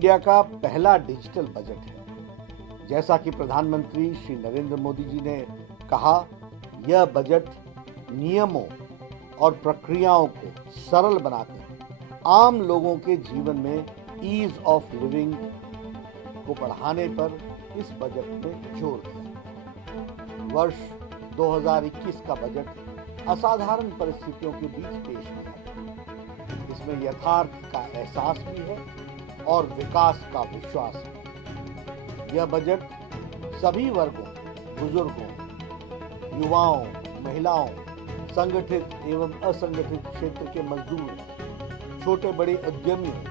India का पहला digital budget है। जैसा कि प्रधानमंत्री श्री नरेंद्र मोदी जी ने कहा, यह बजट नियमों और प्रक्रियाओं को सरल बनाकर आम लोगों के जीवन में ईज ऑफ लिविंग को बढ़ाने पर इस बजट में जोर दिया। वर्ष 2021 का बजट असाधारण परिस्थितियों के बीच पेश किया। इसमें यथार्थ का एहसास भी है और विकास का विश्वास है। यह बजट सभी वर्गों, बुजुर्गों, युवाओं, महिलाओं, संगठित एवं असंगठित क्षेत्र के मजदूरों, छोटे बड़े उद्यमियों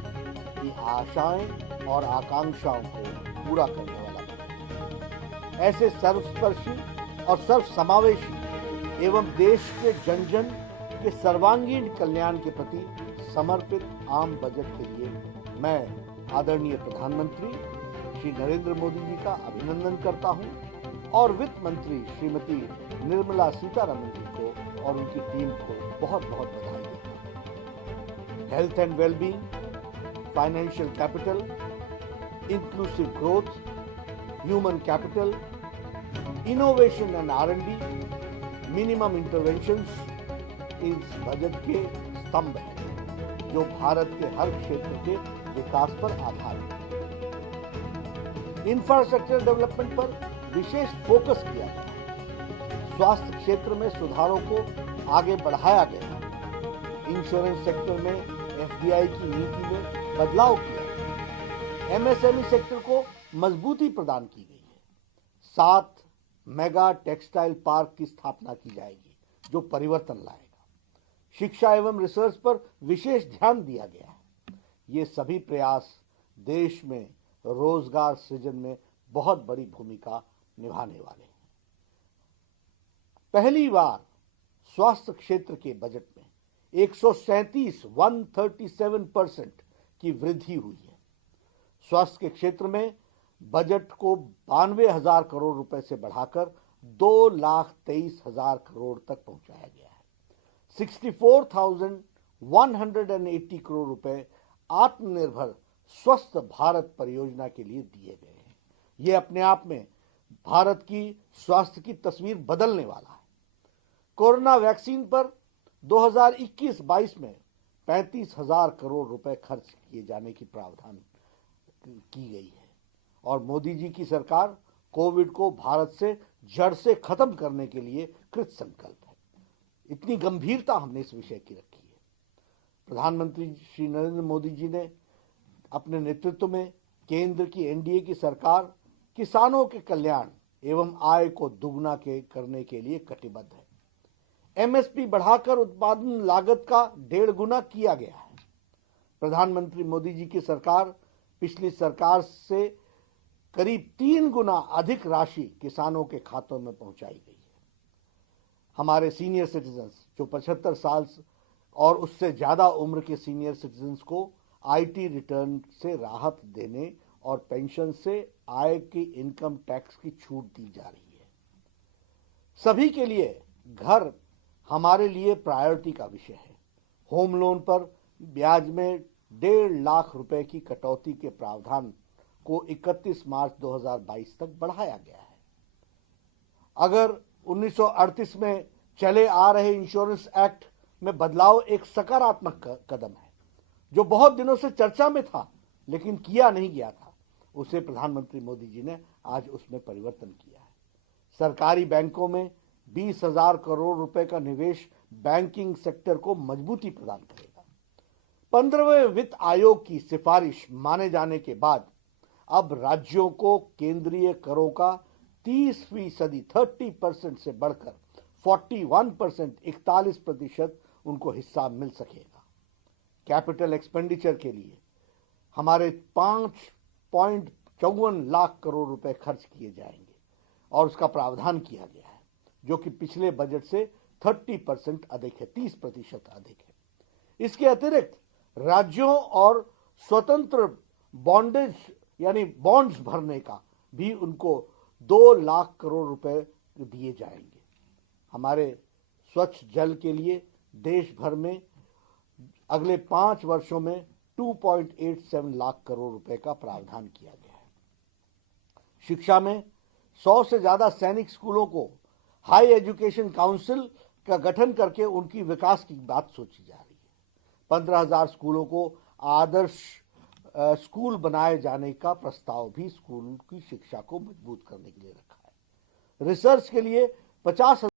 की आशाएं और आकांक्षाओं को पूरा करने वाला बजट है। ऐसे सर्वस्पर्शी और सर्वसमावेशी एवं देश के जन जन के सर्वांगीण कल्याण के प्रति समर्पित आम बजट के लिए मैं आदरणीय प्रधानमंत्री श्री नरेंद्र मोदी जी का अभिनंदन करता हूं और वित्त मंत्री श्रीमती निर्मला सीतारमण जी को और उनकी टीम को बहुत बहुत बधाई देता हूं। Health and wellbeing, financial capital, inclusive growth, human capital, innovation and R&D, minimum interventions इस बजट के स्तंभ हैं जो भारत के हर क्षेत्र के विकास पर आधारित है। इंफ्रास्ट्रक्चर डेवलपमेंट पर विशेष फोकस किया गया। स्वास्थ्य क्षेत्र में सुधारों को आगे बढ़ाया गया। इंश्योरेंस सेक्टर में FDI की नीति में बदलाव किया गया। MSME सेक्टर को मजबूती प्रदान की गई है। 7 मेगा टेक्सटाइल पार्क की स्थापना की जाएगी जो परिवर्तन लाएगा। शिक्षा एवं रिसर्च पर विशेष ध्यान दिया गया है। ये सभी प्रयास देश में रोजगार सृजन में बहुत बड़ी भूमिका निभाने वाले हैं। पहली बार स्वास्थ्य क्षेत्र के बजट में 137% की वृद्धि हुई है। स्वास्थ्य के क्षेत्र में बजट को 92,000 करोड़ रुपए से बढ़ाकर 2,23,000 करोड़ तक पहुंचाया गया है। 64,180 करोड़ रुपए आत्मनिर्भर स्वस्थ भारत परियोजना के लिए दिए गए हैं। यह अपने आप में भारत की स्वास्थ्य की तस्वीर बदलने वाला है। कोरोना वैक्सीन पर 2021-22 में 35,000 करोड़ रुपए खर्च किए जाने की प्रावधान की गई है और मोदी जी की सरकार कोविड को भारत से जड़ से खत्म करने के लिए कृत संकल्प है। इतनी गंभीरता हमने इस विषय की रखी है। प्रधानमंत्री श्री नरेंद्र मोदी जी ने अपने नेतृत्व में केंद्र की NDA की सरकार किसानों के कल्याण एवं आय को दुगना करने के लिए कटिबद्ध है। MSP बढ़ाकर उत्पादन लागत का 1.5 गुना किया गया है। प्रधानमंत्री मोदी जी की सरकार पिछली सरकार से करीब 3 गुना अधिक राशि किसानों के खातों में पहुंचाई गई है। हमारे सीनियर सिटीजन्स जो 75 साल और उससे ज्यादा उम्र के सीनियर सिटीजन्स को IT रिटर्न से राहत देने और पेंशन से आय की इनकम टैक्स की छूट दी जा रही है। सभी के लिए घर हमारे लिए प्रायोरिटी का विषय है। होम लोन पर ब्याज में 1.5 लाख रुपए की कटौती के प्रावधान को 31 मार्च 2022 तक बढ़ाया गया है। अगर 1938 में चले आ रहे इंश्योरेंस एक्ट में बदलाव एक सकारात्मक कदम है जो बहुत दिनों से चर्चा में था लेकिन किया नहीं गया था। उसे प्रधानमंत्री मोदी जी ने आज उसमें परिवर्तन किया है। सरकारी बैंकों में 20,000 करोड़ रुपए का निवेश बैंकिंग सेक्टर को मजबूती प्रदान करेगा। 15वें वित्त आयोग की सिफारिश माने जाने के बाद अब राज्यों को केंद्रीय करों का 30% से बढ़कर 41% उनको हिस्सा मिल सकेगा। कैपिटल एक्सपेंडिचर के लिए हमारे 5.54 लाख करोड़ रुपए खर्च किए जाएंगे और उसका प्रावधान किया गया है जो कि पिछले बजट से 30% अधिक है, 30% अधिक है। इसके अतिरिक्त राज्यों और स्वतंत्र बॉन्डेज यानी बॉन्ड्स भरने का भी उनको 2 लाख करोड़ रुपए दिए जाएंगे। हमारे स्वच्छ जल के लिए देश भर में अगले 5 वर्षों में 2.87 लाख करोड़ रुपए का प्रावधान किया गया है। शिक्षा में 100 से ज्यादा सैनिक स्कूलों को हाई एजुकेशन काउंसिल का गठन करके उनकी विकास की बात सोची जा रही है। 15,000 स्कूलों को आदर्श स्कूल बनाए जाने का प्रस्ताव भी स्कूल की शिक्षा को मजबूत करने के लिए रखा है। रिसर्च के लिए 50,000